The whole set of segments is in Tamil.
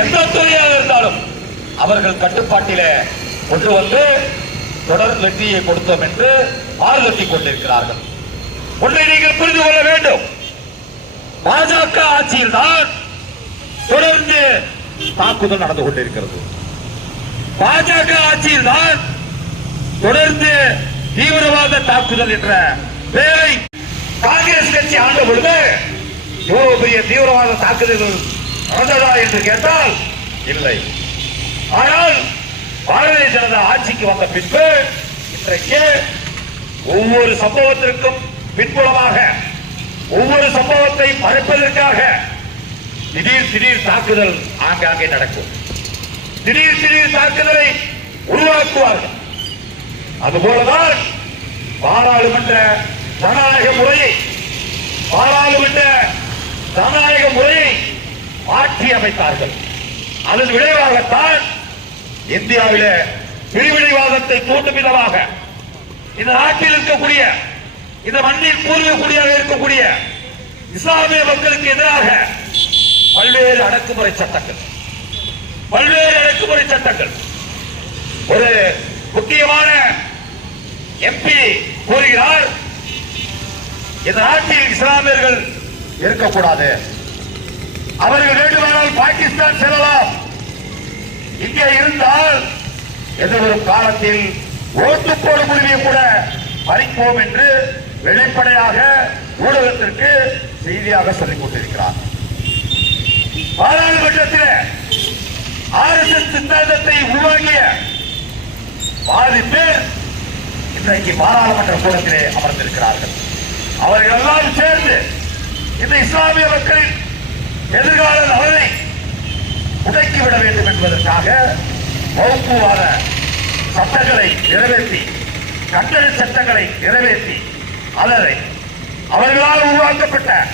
எந்த துறையாக இருந்தாலும் அவர்கள் கட்டுப்பாட்டிலே கொண்டு வந்து தொடர் வெற்றியை கொடுத்தோம் என்று மாறுதட்டிக் கொண்டிருக்கிறார்கள். ஒன்றை நீங்கள் புரிந்து கொள்ள வேண்டும். பாஜக ஆட்சியில் தான் தொடர்ந்து தாக்குதல் நடந்து கொண்டிருக்கிறது. பாஜக ஆட்சியில் தான் தொடர்ந்து தீவிரவாத தாக்குதல் என்ற வேலை காங்கிரஸ் கட்சி ஆண்ட பொழுது இவ்வளவு பெரிய தீவிரவாத தாக்குதல்கள் நடந்ததா என்று கேட்டால் இல்லை. ஆனால் பாரதிய ஜனதா ஆட்சிக்கு வந்த பின்பு இன்றைக்கு ஒவ்வொரு சம்பவத்திற்கும் பின்புலமாக ஒவ்வொரு சம்பவத்தை மறைப்பதற்காக திடீர் திடீர் தாக்குதல் ஆங்காங்கே நடக்கும். திடீர் திடீர் தாக்குதலை உருவாக்குவார்கள். அதுபோலதான் பாராளுமன்ற ஜனநாயக முறை பாராளுமன்ற ஜனநாயக முறையை மாற்றி அமைத்தார்கள் அதன் விளைவாகத்தான் இந்தியாவிலே பிரிவினைவாதத்தை தூண்டும் விதமாக இந்த நாட்டில் இருக்கக்கூடிய இந்த மண்ணில் பூர்வக்குடியாக இருக்கக்கூடிய இஸ்லாமிய மக்களுக்கு எதிராக பல்வேறு அடக்குமுறை சட்டங்கள் பல்வேறு அடக்குமுறை சட்டங்கள். ஒரு முக்கியமான எம்பி கூறுகிறார் இந்த நாட்டில் இஸ்லாமியர்கள் இருக்கக்கூடாது. அவர்கள் வேண்டுமானால் பாகிஸ்தான் செல்லலாம். இங்கே இருந்தால் எந்த ஒரு காலத்தில் ஓட்டு போடும் உரிமையை கூட பறிப்போம் என்று வெளிப்படையாக ஊடகத்திற்கு செய்தியாக சொல்லிக் கொண்டிருக்கிறார். பாராளுமன்றத்தில் ஆர் எஸ் எஸ் சித்தாந்தத்தை உருவாக்கிய பாதி பேர் இன்றைக்கு பாராளுமன்ற கூடத்திலே அமர்ந்திருக்கிறார்கள். அவர்கள் எல்லாம் சேர்ந்து இந்த இஸ்லாமிய மக்களின் எதிர்கால நலனை முடக்கிவிட வேண்டும் என்பதற்காக வகுப்புவாத சட்டங்களை நிறைவேற்றி கட்டளை சட்டங்களை நிறைவேற்றி அதனை அவர்களால் உருவாக்கப்பட்ட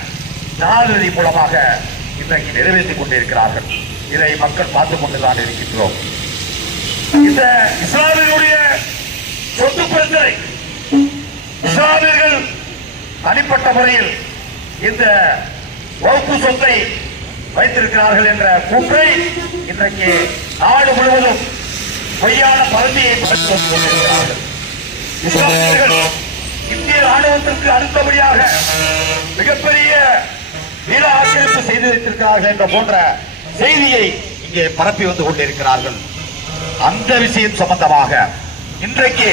ஜனாதிபதி மூலமாக இன்றைக்கு நிறைவேற்றிக் கொண்டிருக்கிறார்கள். இதை மக்கள் பார்த்துக் கொண்டுதான் இருக்கின்றோம். இந்த இஸ்லாமியர்களுடைய சொத்து பிரச்சனை இஸ்லாமியர்கள் தனிப்பட்ட முறையில் இந்த வகுப்பு சொத்தை வைத்திருக்கிறார்கள் என்ற குற்றை இன்றைக்கு நாடு முழுவதும் பொய்யான பதவியை இந்திய ராணுவத்திற்கு அடுத்தபடியாக மிகப்பெரிய வீர ஆக்கிரமிப்பு செய்து வைத்திருக்கிறார்கள் என்ற போன்ற செய்தியை இங்கே பரப்பி வந்து கொண்டிருக்கிறார்கள். அந்த விஷயம் சம்பந்தமாக இன்றைக்கு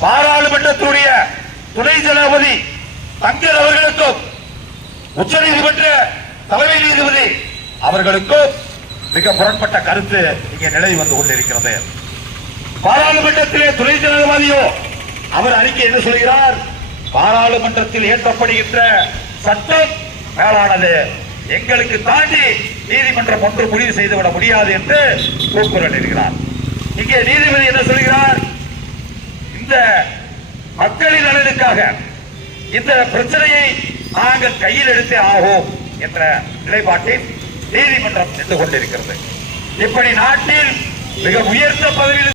பாராளுமன்றத்துடைய துணை ஜனாபதி தங்கர் உச்ச நீதிமன்ற தலைமை நீதிபதி அவர்களுக்கும் மிக முரண்பட்ட கருத்து இங்கே நிலை வந்து கொண்டிருக்கிறது. பாராளுமன்றத்திலே துணை ஜனாதிபதியோ அவர் அறிக்கை என்ன சொல்கிறார்? பாராளுமன்றத்தில் ஏற்றப்படுகின்ற சட்டம் மேலானது எங்களுக்கு தாண்டி நீதிமன்றம் ஒன்று முடிவு செய்துவிட முடியாது என்று கூக்குரல் இருக்கிறார் இங்கே நீதிபதி என்ன சொல்கிறார்? இந்த மக்களின் நலனுக்காக இந்த பிரச்சனையை நாங்கள் கையில் எடுத்தே ஆகும் என்ற நிலைப்பாட்டில் நீதிமன்றம் சென்று கொண்டிருக்கிறது. இப்படி நாட்டில் மிக உயர்ந்த பதவியில்